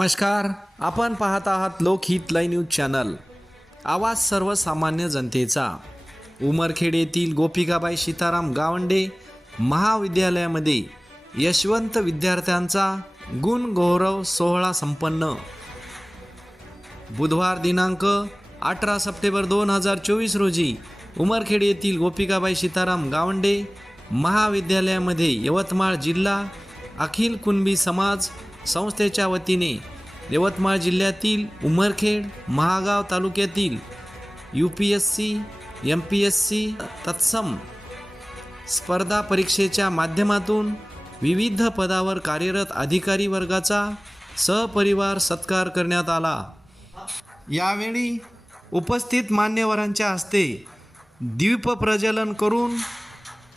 नमस्कार. आपण पाहत आहात लोकहित लाईव्ह न्यूज चॅनल. आवाज सर्वसामान्य जनतेचा. उमरखेड येथील गोपिकाबाई सीताराम गावंडे महाविद्यालयामध्ये यशवंत विद्यार्थ्यांचा गुणगौरव सोहळा संपन्न. बुधवार दिनांक अठरा सप्टेंबर दोन हजार चोवीस रोजी उमरखेड येथील गोपिकाबाई सीताराम गावंडे महाविद्यालयामध्ये यवतमाळ जिल्हा अखिल कुणबी समाज संस्थेच्या वतीने यवतमाळ जिल्ह्यातील उमरखेड महागाव तालुक्यातील U P S C M P S C तत्सम स्पर्धा परीक्षेच्या माध्यमातून विविध पदावर कार्यरत अधिकारी वर्गाचा सहपरिवार सत्कार करण्यात आला. यावेळी उपस्थित मान्यवरांच्या हस्ते दीपप्रज्वलन करून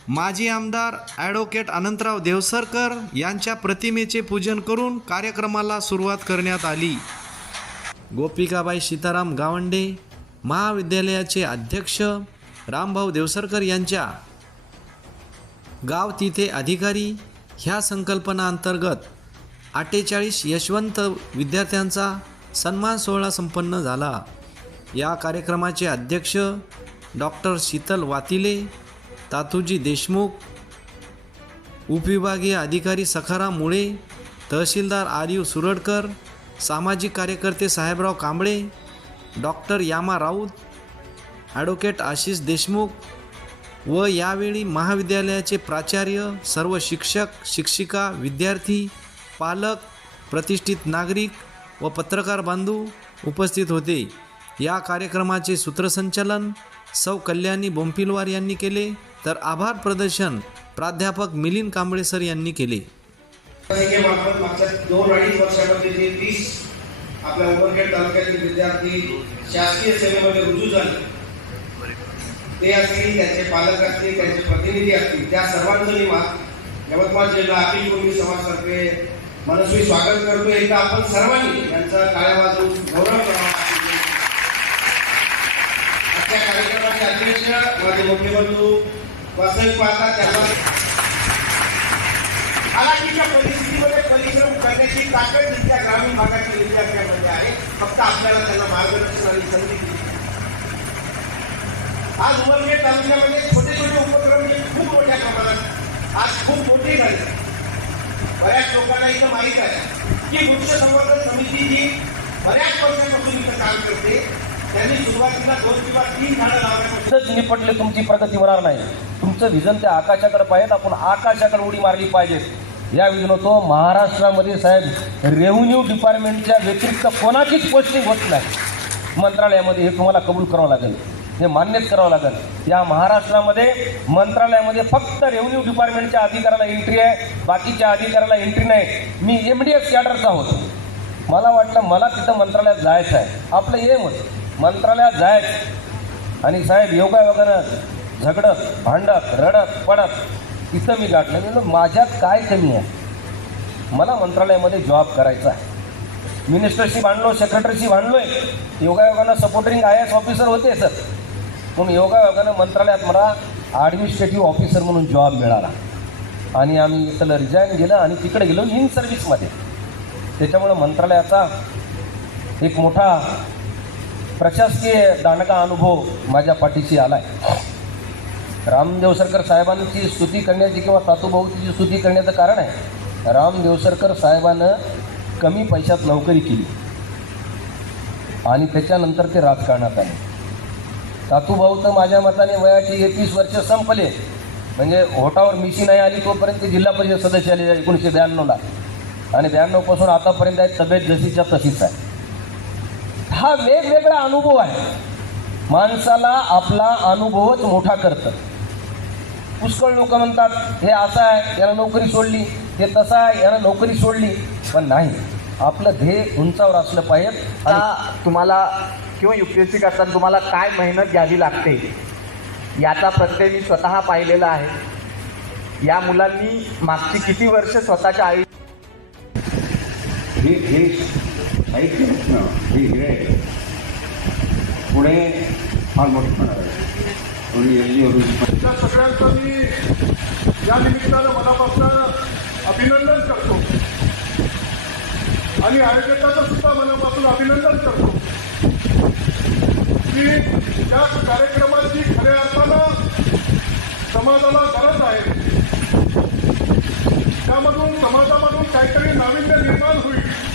माजी आमदार ॲडव्होकेट अनंतराव देवसरकर यांच्या प्रतिमेचे पूजन करून कार्यक्रमाला सुरुवात करण्यात आली. गोपिकाबाई सीताराम गावंडे महाविद्यालयाचे अध्यक्ष रामभाऊ देवसरकर यांच्या गाव तिथे अधिकारी ह्या संकल्पनाअंतर्गत अठ्ठेचाळीस यशवंत विद्यार्थ्यांचा सन्मान सोहळा संपन्न झाला. या कार्यक्रमाचे अध्यक्ष डॉक्टर शीतल वातिले तातूजी देशमुख उपविभागीय अधिकारी सखाराम मुळे तहसीलदार आर्यू सुरडकर सामाजिक कार्यकर्ते साहेबराव कांबळे डॉक्टर यामा राऊत ॲडव्होकेट आशिष देशमुख व यावेळी महाविद्यालयाचे प्राचार्य सर्व शिक्षक शिक्षिका विद्यार्थी पालक प्रतिष्ठित नागरिक व पत्रकार बांधू उपस्थित होते. या कार्यक्रमाचे सूत्रसंचालन सौ कल्याणी बोंपिलवार यांनी केले. तर आभार प्रदर्शन प्राध्यापक मिलिंद कांबळे सर यांनी केले. मागच्या दोन अडीच वर्षामध्ये जे तीस आपल्या उमरखेड तालुक्यातील विद्यार्थी शासकीय सेवेमध्ये रुजू झाले. ते असतील त्यांचे पालक असतील त्यांचे प्रतिनिधी असतील त्या सर्वांचं मी मा- यवतमाळ जिल्हा अखिल कुणबी समाजतर्फे मनस्वी स्वागत करतो. एकदा आपण सर्वांनी यांचा काळ्या वाजवून गौरव करावा आजच्या कार्यक्रमाचे अध्यक्ष माझे मुख्यमंत्री बंधू पाहता त्यांना हालाकीच्या परिस्थितीमध्ये परिश्रम करण्याची ताकद तिथल्या ग्रामीण भागातील विद्यार्थ्यांमध्ये आहे. फक्त आपल्याला त्यांना मार्गदर्शन आणि संधी दिली आज उमरखेड तालुक्यामध्ये छोटे छोटे उपक्रम हे खूप मोठ्या प्रमाणात आज खूप मोठे झाले बऱ्याच लोकांना इथं माहीत आहे की वृक्ष संवर्धन समिती ही बऱ्याच वर्षांपासून इथं काम करते. त्यांनी निपटले तुमची प्रगती होणार नाही. तुमचं विजन त्या आकाशाकडे पाहिजे आपण आकाशाकडे उडी मारली पाहिजे. या विजन होतो महाराष्ट्रामध्ये साहेब रेव्हन्यू डिपार्टमेंटच्या व्यतिरिक्त कोणाचीच पोस्टिंग होत नाही. मंत्रालयामध्ये हे तुम्हाला कबूल करावं लागेल. हे मान्यच करावं लागेल. या महाराष्ट्रामध्ये मंत्रालयामध्ये फक्त रेव्हन्यू डिपार्टमेंटच्या अधिकाऱ्याला एंट्री आहे बाकीच्या अधिकाऱ्याला एंट्री नाही. मी एम डी एफ कॅडरचा होतो मला वाटलं मला तिथं मंत्रालयात जायचं आहे. आपलं एम होतं. मंत्रालयात जायचं. आणि साहेब योगा वगैरे झगडत भांडत रडत पडत इथं मी गाठलं. म्हणजे माझ्यात काय कमी आहे? मला मंत्रालयामध्ये जॉब करायचा आहे. मिनिस्टरशी भांडलो सेक्रेटरीशी भांडलोय. योगायोगानं सपोर्टिंग आय एस ऑफिसर होते सर. म्हणून योगायोगानं मंत्रालयात मला ॲडमिनिस्ट्रेटिव्ह ऑफिसर म्हणून जॉब मिळाला. आणि आम्ही इथलं रिझाईन गेलं आणि तिकडे गेलो इन सर्व्हिसमध्ये त्याच्यामुळं मंत्रालयाचा एक मोठा प्रशासकीय दांडका अनुभव माझ्या पाठीशी आला आहे रामदेवसरकर साहेबांची स्तुती करण्याची किंवा तातूभाऊची स्तुती करण्याचं कारण आहे. रामदेवसरकर साहेबानं कमी पैशात नोकरी केली. आणि त्याच्यानंतर ते राजकारणात आले. तातूभाऊ तर माझ्या मताने वयाची एकवीस वर्ष संपले. म्हणजे होटावर मिशी नाही आली तोपर्यंत ते जिल्हा परिषद सदस्य आले एकोणीसशे ब्याण्णवला. आणि ब्याण्णवपासून आतापर्यंत आहे तब्येत जशीच्या तशीच आहे. हा वेगवेगळा अनुभव आहे. माणसाला आपला अनुभवच मोठा करतं. पुष्कळ लोक म्हणतात हे असं आहे यानं नोकरी सोडली. हे तसं आहे यानं नोकरी सोडली. पण नाही आपलं ध्येय उंचावर असलं पाहिजे. आणि आता तुम्हाला किंवा यू पी एस सी करताना तुम्हाला काय मेहनत घ्यावी लागते याचा प्रत्यय मी स्वतः पाहिलेला आहे. या मुलांनी मागची किती वर्ष स्वतःच्या आई हे हे ही हे पुढे फार मोठं होणार आहे. कोणी त्या सगळ्यांचं मी या निमित्तानं मनापासून अभिनंदन करतो. आणि आयोजकाचं सुद्धा मनापासून अभिनंदन करतो. की या कार्यक्रमाची खऱ्या अर्थानं समाजाला गरज आहे. त्यामधून समाजामधून काहीतरी नाविन्य निर्माण होईल.